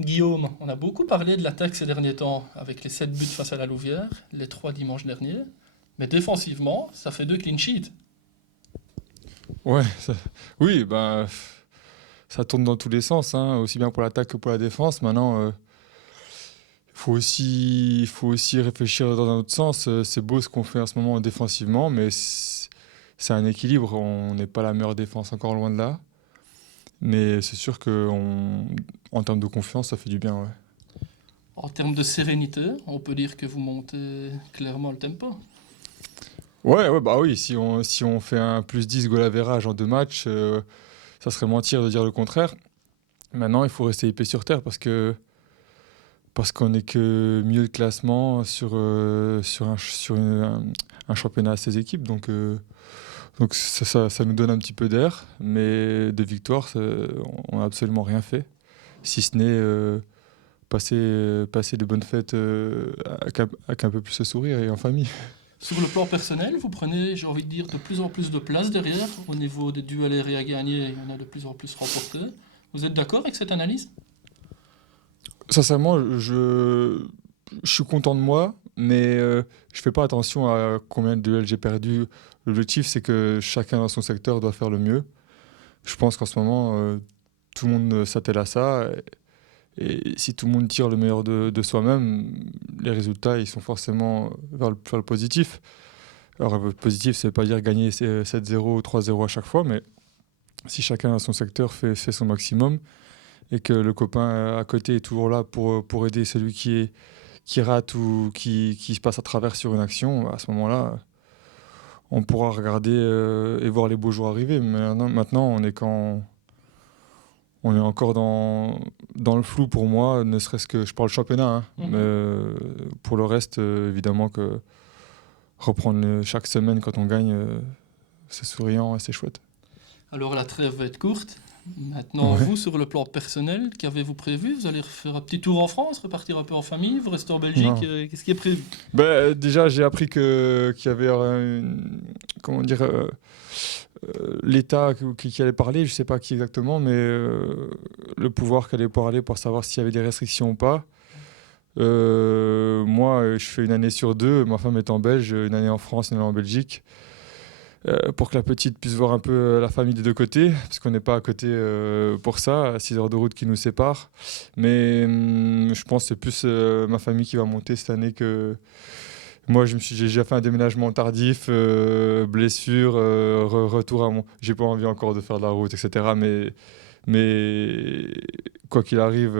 Guillaume, on a beaucoup parlé de l'attaque ces derniers temps, avec les 7 buts face à la Louvière, les 3 dimanches derniers. Mais défensivement, ça fait 2 clean sheets. Ouais, oui, bah, ça tourne dans tous les sens, hein, aussi bien pour l'attaque que pour la défense. Maintenant, faut aussi réfléchir dans un autre sens. C'est beau ce qu'on fait en ce moment défensivement, mais c'est un équilibre. On n'est pas la meilleure défense, encore loin de là. Mais c'est sûr en termes de confiance, ça fait du bien, ouais. En termes de sérénité, on peut dire que vous montez clairement le tempo. Ouais, ouais, bah oui, si on fait un plus 10 goal average en 2 matchs, ça serait mentir de dire le contraire. Maintenant, il faut rester épais sur terre parce qu'on n'est que milieu de classement sur un championnat à 16 équipes. Donc ça nous donne un petit peu d'air, mais de victoire, on n'a absolument rien fait. Si ce n'est passer de bonnes fêtes avec un peu plus de sourire et en famille. Sur le plan personnel, vous prenez, j'ai envie de dire, de plus en plus de place derrière. Au niveau des duels aériens à gagner, il y en a de plus en plus remportés. Vous êtes d'accord avec cette analyse? Sincèrement, je suis content de moi, mais je fais pas attention à combien de duels j'ai perdu. L'objectif, c'est que chacun dans son secteur doit faire le mieux. Je pense qu'en ce moment, tout le monde s'attelle à ça. Et si tout le monde tire le meilleur de soi-même, les résultats, ils sont forcément vers le positif. Alors, le positif, ça veut pas dire gagner 7-0 ou 3-0 à chaque fois, mais si chacun dans son secteur fait son maximum et que le copain à côté est toujours là pour aider celui qui rate ou qui se passe à travers sur une action, à ce moment-là, on pourra regarder et voir les beaux jours arriver. Mais maintenant, on est encore dans le flou pour moi, ne serait-ce que je parle championnat, hein, mais pour le reste, évidemment que reprendre chaque semaine quand on gagne, c'est souriant et c'est chouette. Alors la trêve va être courte. Maintenant, Ouais. vous, sur le plan personnel, qu'avez-vous prévu? Vous allez faire un petit tour en France, repartir un peu en famille, vous restez en Belgique, Non. qu'est-ce qui est prévu? Déjà, j'ai appris qu'il y avait comment dire, l'État qui allait parler, je sais pas qui exactement, mais le pouvoir qui allait parler pour savoir s'il y avait des restrictions ou pas. Moi, je fais une année sur deux. Ma femme est en Belge, une année en France, une année en Belgique. Pour que la petite puisse voir un peu la famille des deux côtés, parce qu'on n'est pas à côté pour ça, à 6 heures de route qui nous séparent. Mais je pense que c'est plus ma famille qui va monter cette année que moi. J'ai déjà fait un déménagement tardif, blessure, retour à mon. J'ai pas envie encore de faire de la route, etc. Mais quoi qu'il arrive,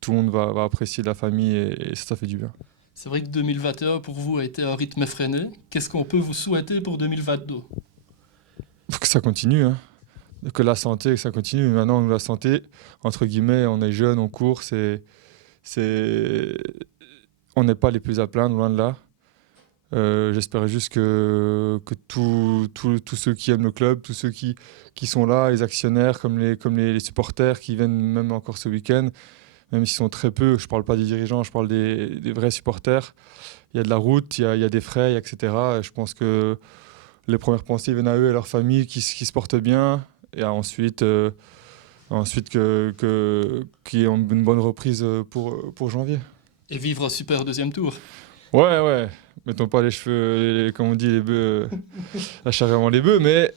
tout le monde va apprécier la famille et ça fait du bien. C'est vrai que 2021 pour vous a été un rythme effréné. Qu'est-ce qu'on peut vous souhaiter pour 2022? Faut que ça continue, hein. Que la santé, que ça continue. Maintenant, la santé, entre guillemets, on est jeune, on court, c'est, on n'est pas les plus à plaindre, loin de là. J'espère juste que tous ceux qui aiment le club, tous ceux qui sont là, les actionnaires, comme les supporters qui viennent même encore ce week-end, même s'ils sont très peu, je ne parle pas des dirigeants, je parle des vrais supporters. Il y a de la route, il y a des frais, etc. Et je pense que les premières pensées viennent à eux et à leur famille qui se portent bien. Et ensuite qu'il y ait une bonne reprise pour janvier. Et vivre un super deuxième tour. Ouais, ouais. Mettons pas les cheveux, comme on dit, les bœufs, la charrue avant les bœufs, mais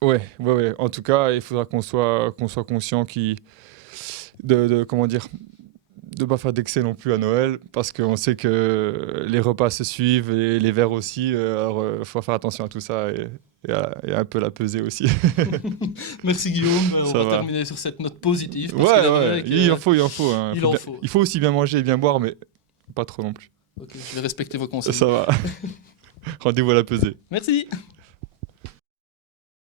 ouais, ouais, ouais. En tout cas, il faudra qu'on soit conscient comment dire, de pas faire d'excès non plus à Noël, parce qu'on sait que les repas se suivent et les verres aussi. Alors, faut faire attention à tout ça et un peu la peser aussi. Merci Guillaume, on Ça va va. terminer sur cette note positive parce qu'il Ouais, est ouais. vrai Il en que faut, il en faut, hein. il en faut. Il faut aussi bien manger et bien boire, mais pas trop non plus. Ok, je vais respecter vos conseils. Ça va. Rendez-vous à la pesée. Merci.